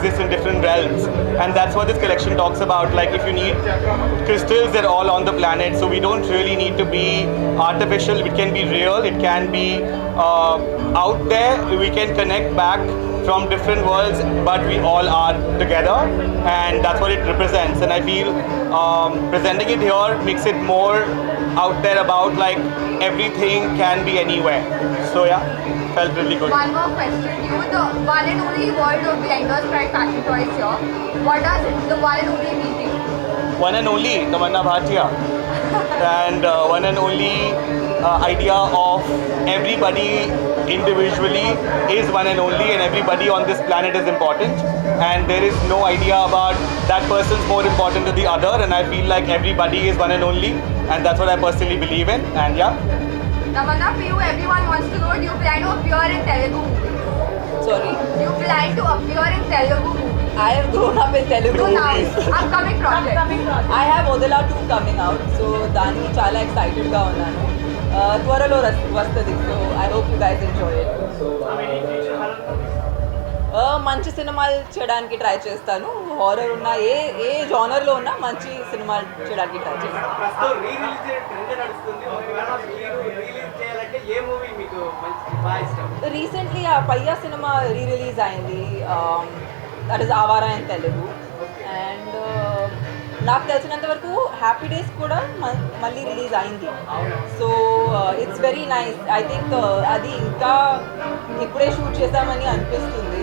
exist in different realms, and that's what this collection talks about. Like if you need crystals, they're all on the planet, so we don't really need to be artificial. It can be real, it can be out there. We can connect back from different worlds, but we all are together, and that's what it represents. And I feel presenting it here makes it more out there about like everything can be anywhere. So yeah, felt really good. One more question. You, the one and only world of Blenders Pride Fashion Toys here. What does the one and only mean to you? One and only Tamanna Bhatia, and one and only idea of everybody individually is one and only, and everybody on this planet is important, and there is no idea about that person's more important to the other, and I feel like everybody is one and only, and that's what I personally believe in. And yeah, Tamanna, for you, everyone wants to know, do you plan to appear in Telugu movie? Sorry, Do you plan to appear in Telugu movie? I have grown up in Telugu So now, movies. upcoming project. I have Odala 2 coming out, so దానికి చాలా ఎక్సైటెడ్గా ఉన్నాను. త్వరలో వస్తుంది, so I hope you guys enjoy it. మంచి సినిమాలు చేయడానికి ట్రై చేస్తాను. హారర్ ఉన్న ఏ జానర్లో ఉన్నా మంచి సినిమాలు చేయడానికి ట్రై చేస్తాను. ప్రస్తుతం రీ-రిలీజ్ ట్రెండ్ నడుస్తుంది. ఒకవేళ మీరు రిలీజ్ చేయాలంటే ఏ మూవీ మీకు బాగా ఇష్టం? రీసెంట్లీ ఆ పయ్యా సినిమా రిలీజ్ అయింది, దట్ ఈస్ ఆవారా ఇన్ తెలుగు. అండ్ నాకు తెలిసినంత వరకు హ్యాపీ డేస్ కూడా మళ్ళీ రిలీజ్ అయింది. So it's very nice. I think అది ఇంకా ఇప్పుడే షూట్ చేద్దామని అనిపిస్తుంది,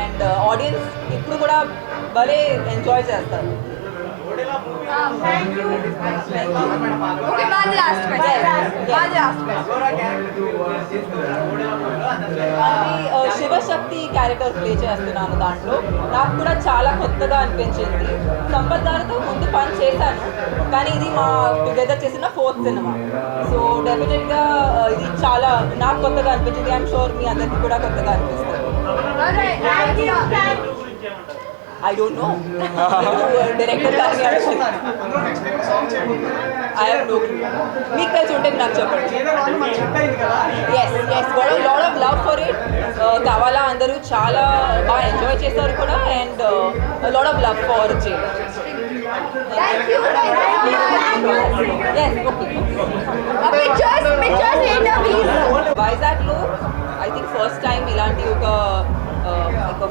అండ్ ఆడియన్స్ ఇప్పుడు కూడా భలే ఎంజాయ్ చేస్తారు. Odela movie Thank you. Okay, one last question. One last question. Aghora క్యారెక్టర్ చేస్తున్నారు ఓడెలా మూవీలో అది శివశక్తి క్యారెక్టర్ ప్లే చేస్తున్నాను దాంట్లో. నాకు కూడా చాలా కొత్తగా అనిపించింది. సంపత్ గారితో ముందు పని చేశాను, కానీ ఇది మా టుగెదర్ చేసిన 4th సినిమా. సో డెఫినెట్గా ఇది చాలా నాకు కొత్తగా అనిపించింది. ఐఎమ్ షూర్ మీ అందరికీ కూడా కొత్తగా అనిపిస్తుంది. Alright, thank you. I don't know, director గారిని అడగండి. I have no clue. మీకు తెలిసి ఉంటే నాకు చెప్పండి. Yes lot of love for it. కావాలా అందరూ చాలా బాగా ఎంజాయ్ చేస్తారు కూడా, and lot of love for Jailer. Thank you. Yes okay. Pictures later, please. వైజాగ్లో ఐ థింక్ ఫస్ట్ టైం ఇలాంటి ఒక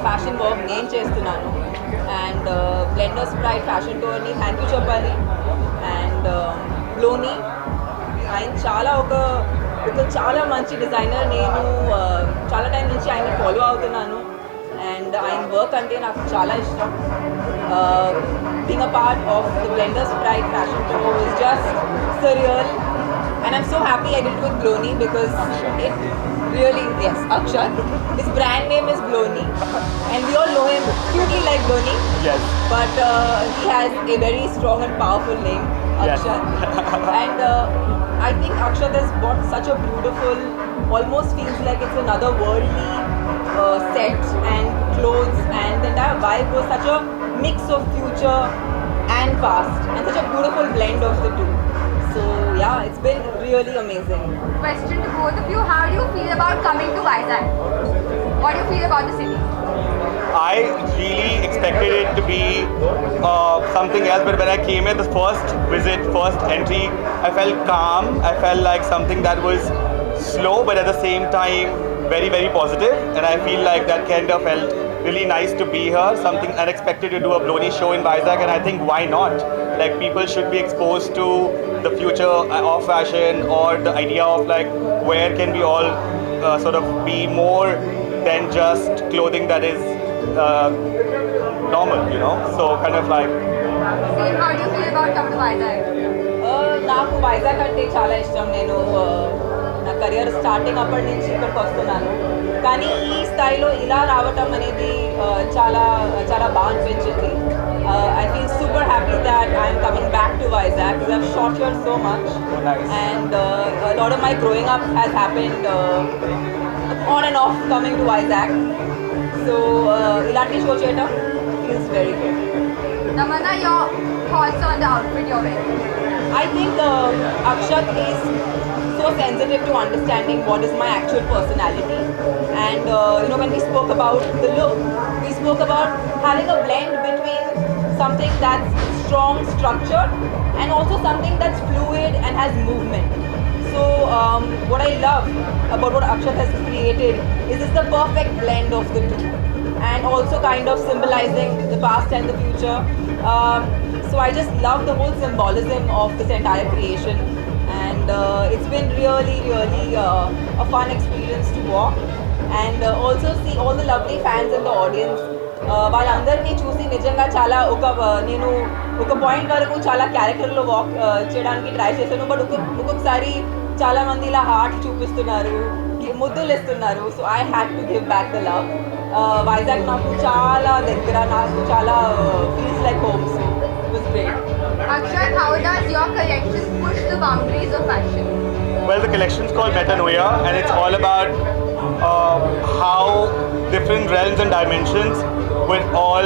ఫ్యాషన్ వర్క్ నేను చేస్తున్నాను, అండ్ బ్లెండర్స్ ప్రైడ్ ఫ్యాషన్ టూర్ని థ్యాంక్ యూ చెప్పాలి. అండ్ బ్లోనీ ఆయన చాలా మంచి డిజైనర్. నేను చాలా టైం నుంచి ఆయన ఫాలో అవుతున్నాను, అండ్ ఆయన వర్క్ అంటే నాకు చాలా ఇష్టం. Being a part of the blenders Pride fashion tour is just surreal, and I'm so happy I did it with Bloni because it really, yes, Akshat. His brand name is Bloni, and we all know him cutely like Bloni, yes, but he has a very strong and powerful name, Yes. Akshat. And I think Akshat has bought such a beautiful, almost feels like it's another worldly set and clothes, and the entire vibe was such a mix of future and past, and such a beautiful blend of the two. So yeah, it's been really amazing. Question to both of you. How do you feel about coming to Vizag? What do you feel about the city? I really expected it to be something else, but when I came here, the first visit, first entry, I felt calm. I felt like something that was slow, but at the same time very, very positive. And I feel like that kind of felt really nice to be here. Something unexpected to do a Bloni show in Vizag, and I think why not? Like people should be exposed to the future of fashion, or the idea of like where can we all sort of be more than just clothing that is normal, you know? So kind of like Same, how do you feel about coming to Vizag? నాకు వైజాగ్ అంటే చాలా ఇష్టం. నేను నా career starting అప్పటి నుంచి ఇక్కడికి వస్తున్నాను, కానీ ఈ స్థాయిలో ఇలా రావటం అనేది చాలా చాలా బాగా అనిపించింది. I feel super happy that I'm coming back to Vizag because I've shot here so much. Oh, nice. And a lot of my growing up has happened on and off coming to Vizag. So ilanti show cheyadam feels very good. Tamanna, your thoughts on the outfit you're wearing? I think Akshat is so sensitive to understanding what is my actual personality, and when we spoke about the look, we spoke about having a blend between something that's strong, structured, and also something that's fluid and has movement. So what I love about what Akshat has created is it's the perfect blend of the two, and also kind of symbolizing the past and the future. So I just love the whole symbolism of this entire creation, and it's been really a fun experience to walk, and also see all the lovely fans in the audience. వాళ్ళందరినీ చూసి నిజంగా చాలా నేను ఒక పాయింట్ వరకు చాలా క్యారెక్టర్లో వాక్ చేయడానికి ట్రై చేశాను, బట్ ఒక్కొక్కసారి చాలా మంది ఇలా హార్ట్ చూపిస్తున్నారు, ముద్దులు ఇస్తున్నారు. So I had to give back the love. Vizag నాకు చాలా దగ్గర, నాకు చాలా feels like home. So it was great. Akshat, how does your collection push the boundaries of fashion? Well, the collection is called Metanoia, and it's all about how different realms and dimensions will all